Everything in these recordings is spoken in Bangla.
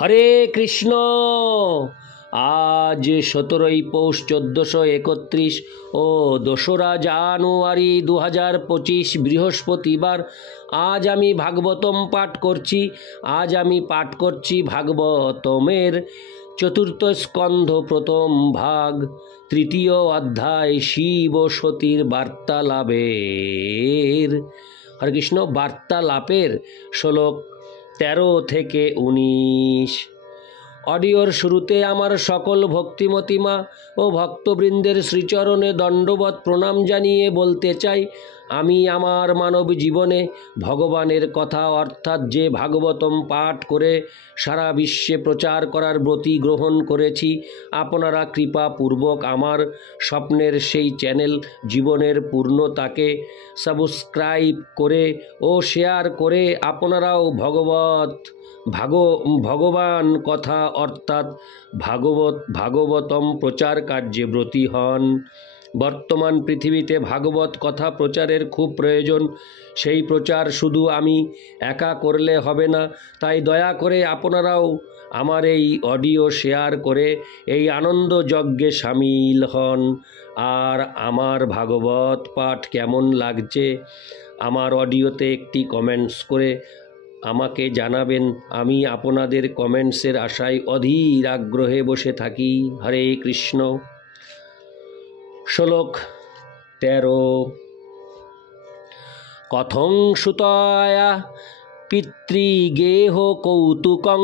হরে কৃষ্ণ। আজ 17ই পৌষ 1431 ও 2রা জানুয়ারি 2025 বৃহস্পতিবার। আজ আমি ভাগবতম পাঠ করছি। ভাগবতমের চতুর্থ স্কন্ধ প্রথম ভাগ, তৃতীয় অধ্যায়, শিব ও সতীর বার্তালাপের। হরে কৃষ্ণ। বার্তালাপের শ্লোক 13 থেকে 19। অডিওর শুরুতে আমার সকল ভক্তিমতী মা ও ভক্তবৃন্দের শ্রীচরণে দণ্ডবৎ প্রণাম জানিয়ে বলতে চাই, আমি আমার মানব জীবনে ভগবানের কথা অর্থাৎ যে ভাগবতম পাঠ করে সারা বিশ্বে প্রচার করার ব্রতী গ্রহণ করেছি। আপনারা কৃপাপূর্বক আমার স্বপ্নের সেই চ্যানেল জীবনের পূর্ণতাকে সাবস্ক্রাইব করে ও শেয়ার করে আপনারাও ভগবান কথা অর্থাৎ ভাগবতম প্রচার কার্যে ব্রতী হন। বর্তমান পৃথিবীতে ভাগবত কথা প্রচারের খুব প্রয়োজন। সেই প্রচার শুধু আমি একা করলে হবে না, তাই দয়া করে আপনারাও আমার এই অডিও শেয়ার করে এই আনন্দ যজ্ঞে সামিল হন। আর আমার ভাগবত পাঠ কেমন লাগছে আমার অডিওতে একটি কমেন্টস করে আমাকে জানাবেন। আমি আপনাদের কমেন্টসের আশায় অধীর আগ্রহে বসে থাকি। হরে কৃষ্ণ। শ্লোক 13। কথং সুতয়া পিতৃগেহ কৌতুকং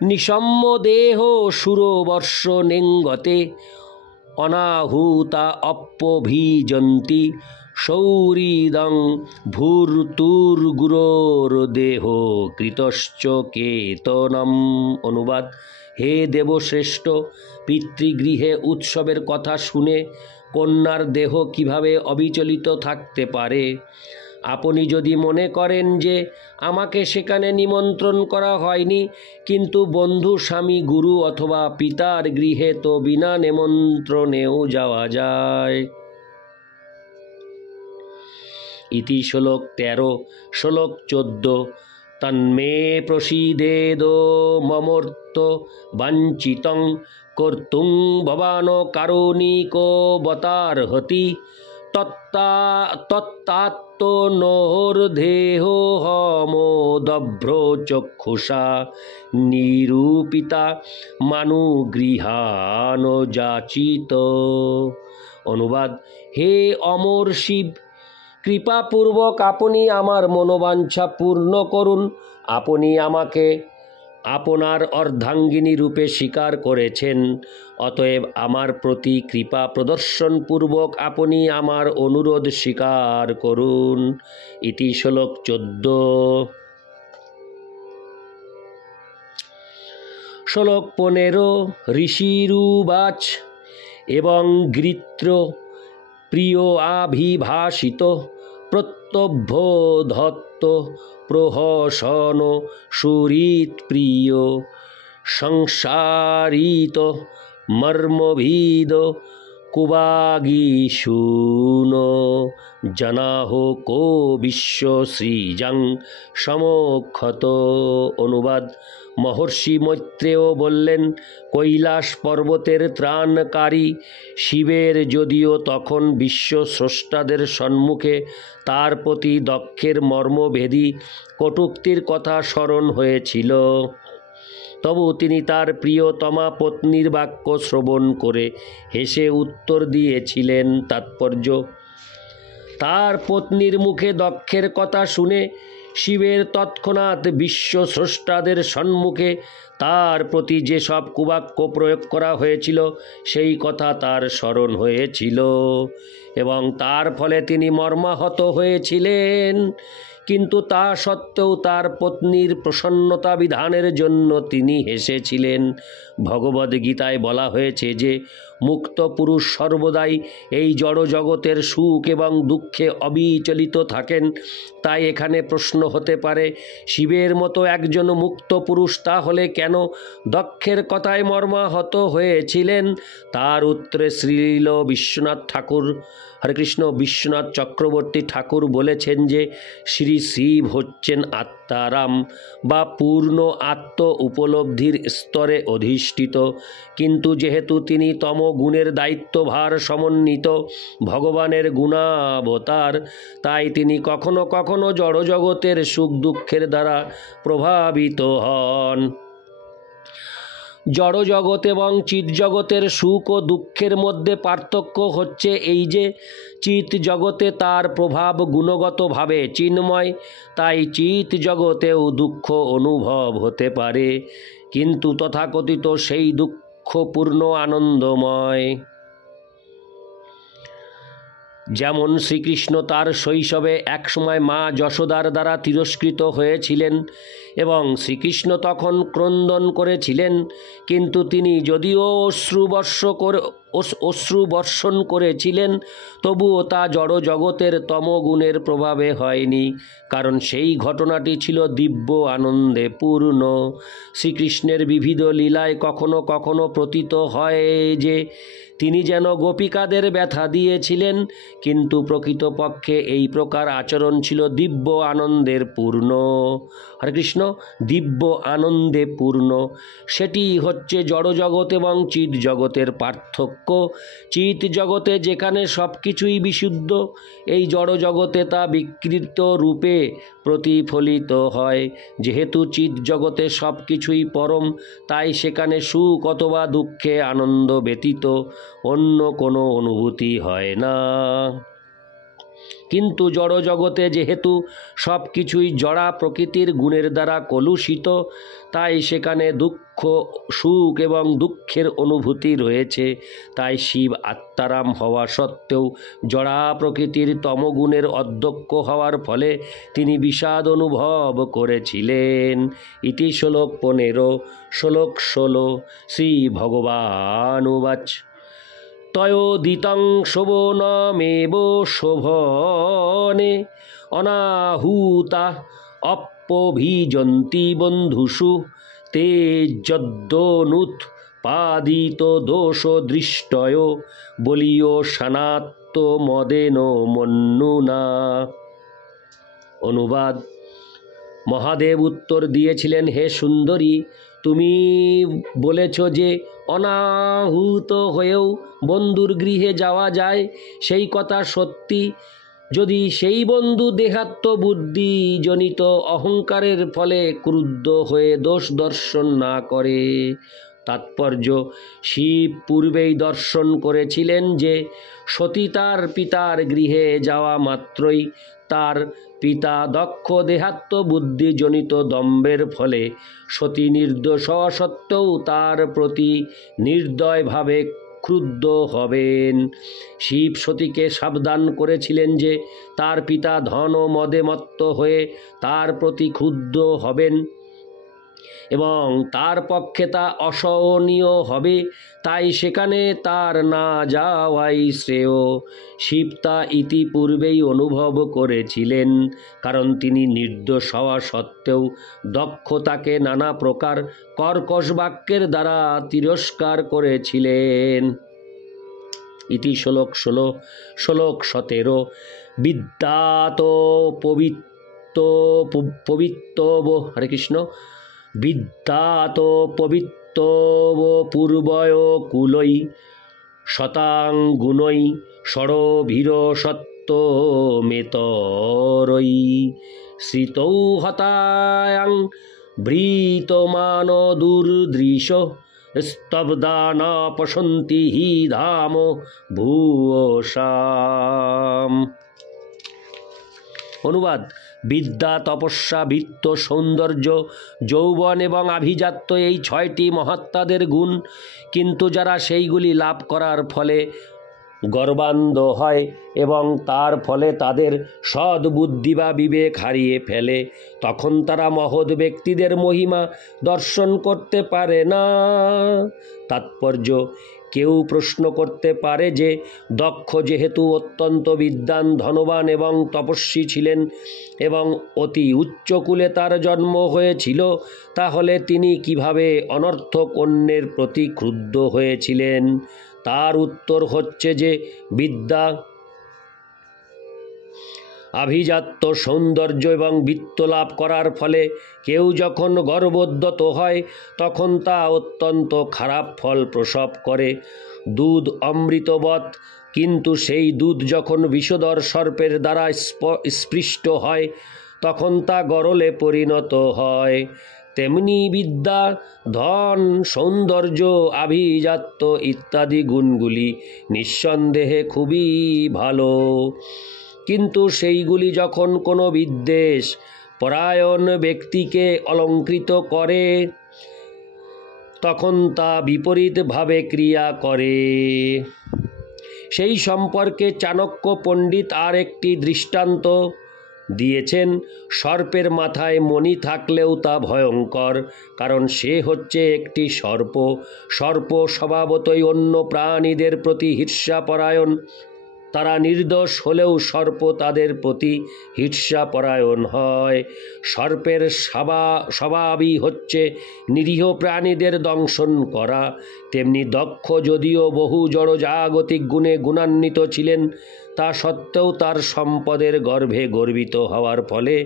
নিশম্য দেহ সুরবর্ষ নেঙ্গতে অনাহুতা অপ্যভিজন্তি সৌরিদং ভূর্তুর্গুরোর দেহ কৃতশ্চ কেতনম। অনুবাদ: হে দেবশ্রেষ্ঠ, পিতৃগৃহে উৎসবের কথা শুনে কন্যার দেহ কিভাবে অবিচলিত থাকতে পারে? আপনি যদি মনে করেন যে আমাকে সেখানে নিমন্ত্রণ করা হয়নি, কিন্তু বন্ধু, স্বামী, গুরু অথবা পিতার গৃহে তো বিনা নিমন্ত্রণেও যাওয়া যায়। ইতি শ্লোক 13। শ্লোক 14। তন্মে প্রসীদেদো মমর্ত বাঞ্ছিতং কর্তুং ভবান কারুণিকো বতার্হতি তত্তাত্মনোর্দেহ হমোদভ্র চক্ষুষা নিরূপিতা মানুগৃহানো যাচিত। অনুবাদ: হে অমর শিব, কৃপাপূর্বক আপনি আমার মনোবাঞ্ছা পূর্ণ করুন। আপনি আমাকে আপনার অর্ধাঙ্গিনী রূপে স্বীকার করেছেন, অতএব আমার প্রতি কৃপা প্রদর্শনপূর্বক আপনি আমার অনুরোধ স্বীকার করুন। ইতি শ্লোক 14। শ্লোক 15। ঋষিরুবাচ এবং গৃত্র প্রিয় আভিভাষিত প্রত্যভ্যোধত্ত প্রহসন সুহৃৎ প্রিয় সংসারিত মর্মভিদ কুবাগীষূন জনাহ কো বিশ্ব সৃজং সমক্ষত। অনুবাদ: মহর্ষি মৈত্রেয় বললেন, কৈলাস পর্বতের ত্রাণকারী শিবের যদিও তখন বিশ্ব স্রষ্টাদের সম্মুখে তার প্রতি দক্ষের মর্মভেদী কটূক্তির কথা স্মরণ হয়েছিল, তবু তিনি তার প্রিয়তমা পত্নীর বাক্য শ্রবণ করে হেসে উত্তর দিয়েছিলেন। তাৎপর্য: তার পত্নীর মুখে দক্ষের কথা শুনে শিবের তৎক্ষণাৎ বিশ্ব স্রষ্টাদের সম্মুখে তার প্রতি যেসব কুবাক্য প্রয়োগ করা হয়েছিল সেই কথা তার স্মরণ হয়েছিল এবং তার ফলে তিনি মর্মাহত হয়েছিলেন। কিন্তু তা সত্ত্বেও তার পত্নীর প্রসন্নতা বিধানের জন্য তিনি হেসেছিলেন। ভগবদ্গীতায় বলা হয়েছে যে মুক্ত পুরুষ সর্বদাই এই জড় জগতের সুখ এবং দুঃখে অবিচলিত থাকেন। তাই এখানে প্রশ্ন হতে পারে, শিবের মতো একজন মুক্ত পুরুষ তাহলে কেন দক্ষের কথায় মর্মাহত হয়েছিলেন? তার উত্তরে শ্রীল বিশ্বনাথ ঠাকুর, হরে কৃষ্ণ, বিশ্বনাথ চক্রবর্তী ঠাকুর বলেছেন যে শ্রী শিব হচ্ছেন আত্মা। আত্মারাম বা পূর্ণ আত্ম উপলব্ধির স্তরে অধিষ্ঠিত। কিন্তু যেহেতু তিনি তমগুণের দায়িত্বভার সমন্বিত ভগবানের গুণাবতার, তাই তিনি কখনো কখনো জড়জগতের সুখ দুঃখের দ্বারা প্রভাবিত হন। জড়জগৎ এবং চিৎজগতের সুখ ও দুঃখের মধ্যে পার্থক্য হচ্ছে এই যে চিৎ জগতে তার প্রভাব গুণগতভাবে চিন্ময়, তাই চিৎ জগতেও দুঃখ অনুভব হতে পারে, কিন্তু তথাকথিত সেই দুঃখপূর্ণ আনন্দময়। যেমন শ্রীকৃষ্ণ তার শৈশবে একসময় মা যশোদার দ্বারা তিরস্কৃত হয়েছিলেন এবং শ্রীকৃষ্ণ তখন ক্রন্দন করেছিলেন, কিন্তু তিনি যদিও অশ্রুবর্ষণ করেছিলেন, তবুও তা জড়জগতের তমগুণের প্রভাবে হয়নি, কারণ সেই ঘটনাটি ছিল দিব্য আনন্দে পূর্ণ। শ্রীকৃষ্ণের বিবিধ লীলায় কখনো কখনো প্রতীত হয় যে তিনি যেন গোপিকাদের ব্যথা দিয়েছিলেন, কিন্তু প্রকৃতপক্ষে এই প্রকার আচরণ ছিল দিব্য আনন্দের পূর্ণ। হরে কৃষ্ণ, দিব্য আনন্দে পূর্ণ, সেটি হচ্ছে জড়জগৎ এবং চিৎ জগতের পার্থক্য। চিৎ জগতে যেখানে সব কিছুই বিশুদ্ধ, এই জড়জগতে তা বিকৃত রূপে প্রতিফলিত হয়। যেহেতু চিৎ জগতে সব কিছুই পরম, তাই সেখানে সুখ অথবা দুঃখে আনন্দ ব্যতীত অন্য কোনো অনুভূতি হয় না। কিন্তু জড়জগতে যেহেতু সব কিছুই জড়া প্রকৃতির গুণের দ্বারা কলুষিত, তাই সেখানে দুঃখ, সুখ এবং দুঃখের অনুভূতি রয়েছে। তাই শিব আত্মারাম হওয়া সত্ত্বেও জড়া প্রকৃতির তমগুণের অধ্যক্ষ হওয়ার ফলে তিনি বিষাদ অনুভব করেছিলেন। ইতি শ্লোক 15। শ্লোক 16। শ্রী ভগবানুবাচ তয়োদিতং শোভনমেব শোভনে অনাহুতা অপ্যভিজন্তি বন্ধুষু তে যদ্দনুৎপাদিত দোষ দৃষ্টয় বলীয় সনাত্ম মদেন মন্নুনা। অনুবাদ: মহাদেব উত্তর দিয়েছিলেন, হে সুন্দরী, তুমি বলেছ যে অনাহুত হয়েও বন্ধুর গৃহে যাওয়া যায়। সেই কথা সত্যি, যদি সেই বন্ধু দেহাত্ম বুদ্ধি জনিত অহংকারের ফলে ক্রুদ্ধ হয়ে দোষ দর্শন না করে। তাৎপর্য: শিব পূর্বেই দর্শন করেছিলেন যে সতী তার পিতার গৃহে যাওয়া মাত্রই তার পিতা দক্ষ দেহাত্ম বুদ্ধিজনিত দম্ভের ফলে সতী নির্দোষ হওয়া সত্ত্বেও তার প্রতি নির্দয়ভাবে ক্রুদ্ধ হবেন। শিব সতীকে সাবধান করেছিলেন যে তার পিতা ধন ও মদে মত্ত হয়ে তার প্রতি ক্রুদ্ধ হবেন এবং তার পক্ষে তা অসহনীয় হবে, তাই সেখানে তার না যাওয়াই শ্রেয়। শিব তা ইতিপূর্বেই অনুভব করেছিলেন, কারণ তিনি নির্দোষ হওয়া সত্ত্বেও দক্ষ তাকে নানা প্রকার কর্কশ বাক্যের দ্বারা তিরস্কার করেছিলেন। ইতি শ্লোক 16। শ্লোক 17। বিদ্যাত পবিত্তব। হরে কৃষ্ণ। বিদ্যাত পবিত্তব পূর্বয় কুলৈ শতাঙ্গুণৈ ষড়ভীর সত্য মেতরৈ শ্রিতৌ হতায়াং ভৃতমান দুর্দৃশ স্তব্ধা ন পশন্তি হি ধাম ভূয়সাম। অনুবাদ: বিদ্যা, তপস্যা, বৃত্ত, সৌন্দর্য, যৌবন এবং আভিজাত্য এই 6টি মহাত্মাদের গুণ, কিন্তু যারা সেইগুলি লাভ করার ফলে গর্বান্ধ হয় এবং তার ফলে তাদের সদ্বুদ্ধি বা বিবেক হারিয়ে ফেলে, তখন তারা মহৎ ব্যক্তিদের মহিমা দর্শন করতে পারে না। তাৎপর্য: কেউ প্রশ্ন করতে পারে যে দক্ষ যেহেতু অত্যন্ত বিদ্বান, ধনবান এবং তপস্বী ছিলেন এবং অতি উচ্চকুলে তার জন্ম হয়েছিল, তাহলে তিনি কিভাবে অনর্থক অন্যের প্রতি ক্রুদ্ধ হয়েছিলেন? তার উত্তর হচ্ছে যে বিদ্যা আভিজাত্য সৌন্দর্য এবং বৃত্ত লাভ করার ফলে কেউ যখন গর্ভোদ্যত হয় তখন তা অত্যন্ত খারাপ ফল প্রসব করে। দুধ অমৃতবৎ, কিন্তু সেই দুধ যখন বিষধর সর্পের দ্বারা স্পৃষ্ট হয় তখন তা গরলে পরিণত হয়। তেমনি বিদ্যা, ধন, সৌন্দর্য, আভিজাত্য ইত্যাদি গুণগুলি নিঃসন্দেহে খুবই ভালো, কিন্তু সেইগুলি যখন কোনো বিদ্বেষ পরায়ণ ব্যক্তিকে অলঙ্কৃত করে তখন তা বিপরীতভাবে ক্রিয়া করে। সেই সম্পর্কে চাণক্য পণ্ডিত আর একটি দৃষ্টান্ত দিয়েছেন। সর্পের মাথায় মণি থাকলেও তা ভয়ঙ্কর, কারণ সে হচ্ছে একটি সর্প। সর্প স্বভাবতই অন্য প্রাণীদের প্রতি ঈর্ষাপরায়ণ। তারা নির্দোষ হলেও সর্প তাদের প্রতি ঈর্ষাপরায়ণ হয়। সর্পের স্বভাবই হচ্ছে নিরীহ প্রাণীদের দংশন করা। তেমনি দক্ষ যদিও বহু জড়জাগতিক গুণে গুণান্বিত ছিলেন, তা সত্ত্বেও তার সম্পদের গর্ভে গর্বিত হওয়ার ফলে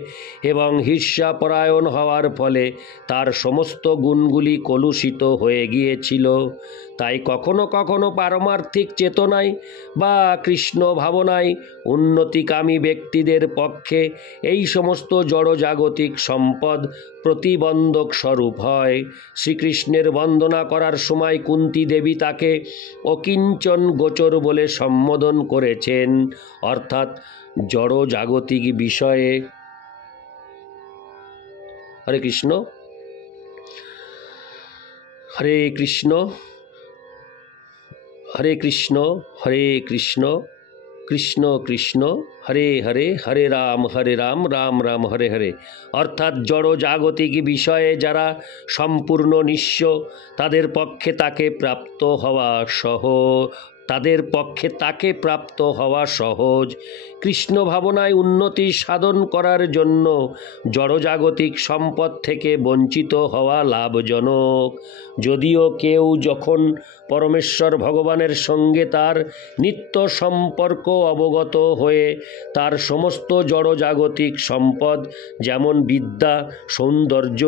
এবং ঈর্ষাপরায়ণ হওয়ার ফলে তার সমস্ত গুণগুলি কলুষিত হয়ে গিয়েছিল। তাই কখনো কখনো পারমার্থিক চেতনায় বা কৃষ্ণ ভাবনায় উন্নতিকামী ব্যক্তিদের পক্ষে এই সমস্ত জড়জাগতিক সম্পদ প্রতিবন্ধক স্বরূপ হয়। শ্রীকৃষ্ণের বন্দনা করার সময় কুন্তী দেবী তাকে অকিঞ্চন গোচর বলে সম্বোধন করেছেন, অর্থাৎ জড়জাগতিক বিষয়ে। হরে কৃষ্ণ, হরে কৃষ্ণ, হরে কৃষ্ণ, হরে কৃষ্ণ, কৃষ্ণ কৃষ্ণ হরে হরে, হরে রাম রাম রাম হরে হরে। অর্থাৎ জড়জাগতিক বিষয়ে যারা সম্পূর্ণ নিঃস্ব তাদের পক্ষে তাকে প্রাপ্ত হওয়া সহজ। কৃষ্ণ ভাবনায় উন্নতি সাধন করার জন্য জড়জাগতিক সম্পদ থেকে বঞ্চিত হওয়া লাভজনক। যদিও কেউ যখন পরমেশ্বর ভগবানের সঙ্গে তার নিত্য সম্পর্ক অবগত হয়ে তার সমস্ত জড়জাগতিক সম্পদ যেমন বিদ্যা, সৌন্দর্য,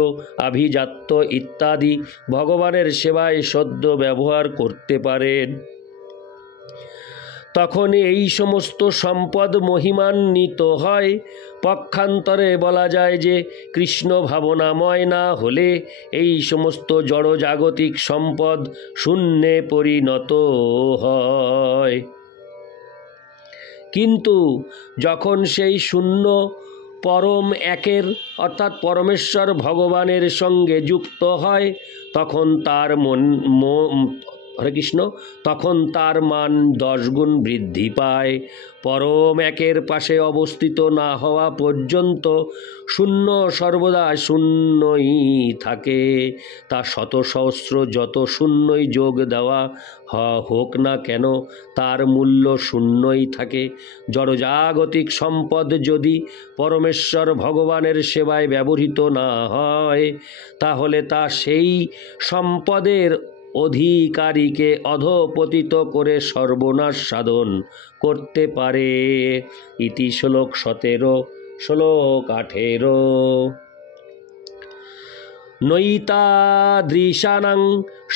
আভিজাত্য ইত্যাদি ভগবানের সেবায় সদ্য ব্যবহার করতে পারেন, তখন এই সমস্ত সম্পদ মহিমান্বিত হয়। পক্ষান্তরে বলা যায় যে কৃষ্ণ ভাবনাময় না হলে এই সমস্ত জড়জাগতিক সম্পদ শূন্যে পরিণত হয়। কিন্তু যখন সেই শূন্য পরম একের অর্থাৎ পরমেশ্বর ভগবানের সঙ্গে যুক্ত হয় তখন তার হরে কৃষ্ণ, তখন তার মান 10 গুণ বৃদ্ধি পায়। পরম একের পাশে অবস্থিত না হওয়া পর্যন্ত শূন্য সর্বদা শূন্যই থাকে। তা শত সহস্র যত শূন্যই যোগ দেওয়া হোক না কেন তার মূল্য শূন্যই থাকে। জড়জাগতিক সম্পদ যদি পরমেশ্বর ভগবানের সেবায় ব্যবহৃত না হয় তাহলে তা সেই সম্পদের অধিকারীকে অধঃপতিত করে সর্বনাশ সাধন করতে পারে। ইতি শ্লোক 17, শ্লোক 18। নৈতাদৃশানাং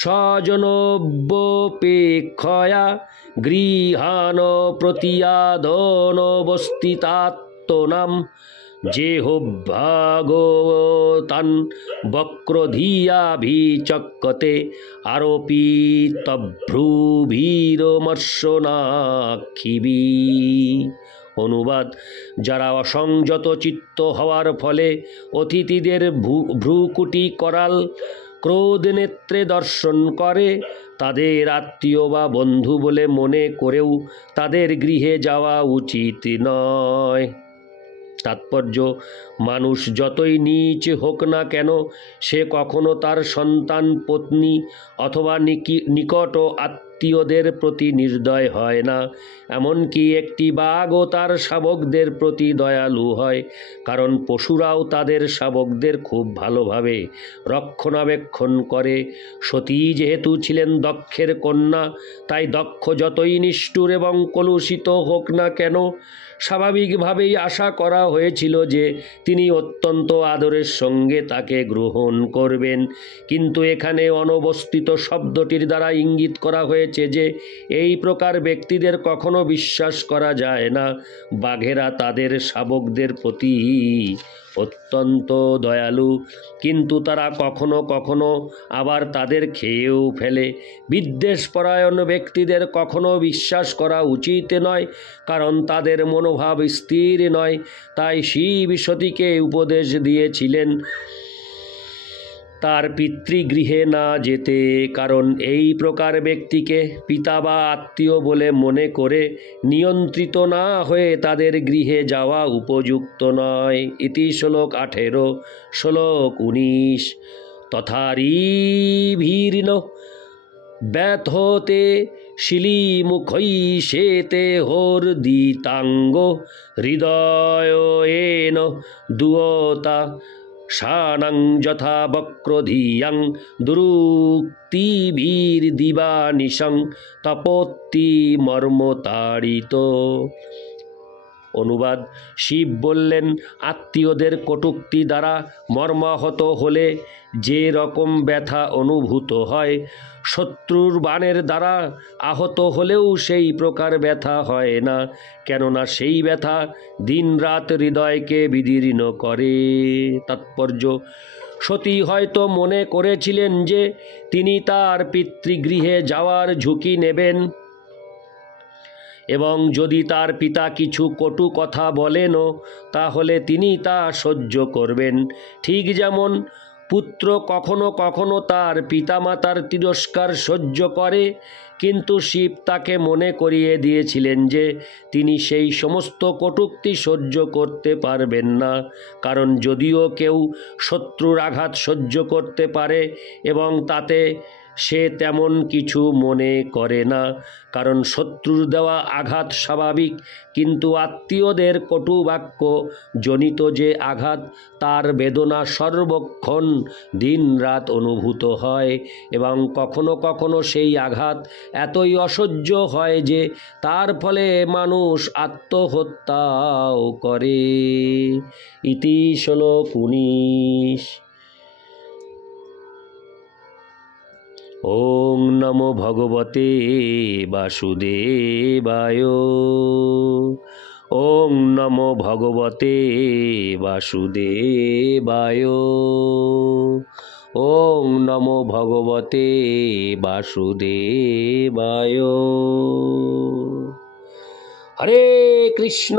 স্বজনব্যপেক্ষয়া গৃহাণ প্রতিয়াদনবস্থিতাত্মনাম যেহোভাগবতান বক্রধিয়াভিচক্রতে আরোপিতভ্রুভীরমর্শনাক্ষিবি। অনুবাদ: যারা অসংযত চিত্ত হওয়ার ফলে অতিথিদের ভ্রুকুটি করাল ক্রোধ নেত্রে দর্শন করে, তাদের আত্মীয় বা বন্ধু বলে মনে করেও তাদের গৃহে যাওয়া উচিত নয়। তাৎপর্য: মানুষ যতই নীচ হোক না কেন সে কখনো তার সন্তান, পত্নী অথবা নিকট আত্মীয়দের প্রতি নির্দয় হয় না। এমনকি একটি বাঘও তার শাবকদের প্রতি দয়ালু হয়, কারণ পশুরাও তাদের শাবকদের খুব ভালোভাবে রক্ষণাবেক্ষণ করে। সতী যেহেতু ছিলেন দক্ষের কন্যা, তাই দক্ষ যতই নিষ্ঠুর এবং কলুষিত হোক না কেন স্বাভাবিকভাবেই আশা করা হয়েছিল যে তিনি অত্যন্ত আদরের সঙ্গে তাকে গ্রহণ করবেন, কিন্তু এখানে অনবস্থিত শব্দটির দ্বারা ইঙ্গিত করা হয়েছে যে এই প্রকার ব্যক্তিদের কখনো বিশ্বাস করা যায় না। বাঘেরা তাদের শাবকদের প্রতি অত্যন্ত দয়ালু, কিন্তু তারা কখনো কখনো আবার তাদের খেয়েও ফেলে। বিদ্বেষপরায়ণ ব্যক্তিদের কখনো বিশ্বাস করা উচিত নয়, কারণ তাদের মনোভাব স্থির নয়। তাই শিব সতীকে উপদেশ দিয়েছিলেন তার পিতৃগৃহে না যেতে, কারণ এই প্রকার ব্যক্তিকে পিতা বা আত্মীয় বলে মনে করে নিয়ন্ত্রিত না হয়ে তাদের গৃহে যাওয়া উপযুক্ত নয়। ইতি শ্লোক 18। শ্লোক 19। তথারিভীর্ণ ব্যথতে শিলিমুখৈষেতে হোর্দিতাঙ্গ হৃদয়েন দুয়তা শানাং যথা বক্রধিয়াং দুরুক্তিভির্দিবানিশং তপোত্তি মর্মতাড়িত। অনুবাদ: শিব বললেন, আত্মীয়দের কটূক্তি দ্বারা মর্মাহত হলে যে রকম ব্যথা অনুভূত হয়, শত্রুর বাণের দ্বারা আহত হলেও সেই প্রকার ব্যথা হয় না, কেননা সেই ব্যথা দিনরাত হৃদয়কে বিদীর্ণ করে। তাৎপর্য: সতী হয়তো মনে করেছিলেন যে তিনি তার পিতৃগৃহে যাওয়ার ঝুঁকি নেবেন এবং যদি তার পিতা কিছু কটু কথা বলেনও তাহলে তিনি তা সহ্য করবেন। ঠিক যেমন পুত্র কখনো কখনো তার পিতামাতার তিরস্কার সহ্য করে, কিন্তু শিব তাকে মনে করিয়ে দিয়েছিলেন যে তিনি সেই সমস্ত কটূক্তি সহ্য করতে পারবেন না, কারণ যদিও কেউ শত্রুর আঘাত সহ্য করতে পারে এবং তাতে সে তেমন কিছু মনে করে না, কারণ শত্রুর দেওয়া আঘাত স্বাভাবিক, কিন্তু আত্মীয়দের কটু বাক্য জনিত যে আঘাত, তার বেদনা সর্বক্ষণ দিনরাত অনুভূত হয় এবং কখনো কখনো সেই আঘাত এতই অসহ্য হয় যে তার ফলে মানুষ আত্মহত্যাও করে। ইতি শ্লোক 19। ওং নমো ভগবতে বাসুদেবায়। ওং নমো ভগবতে বাসুদেবায়। ওং নমো ভগবতে বাসুদেবায়। হরে কৃষ্ণ।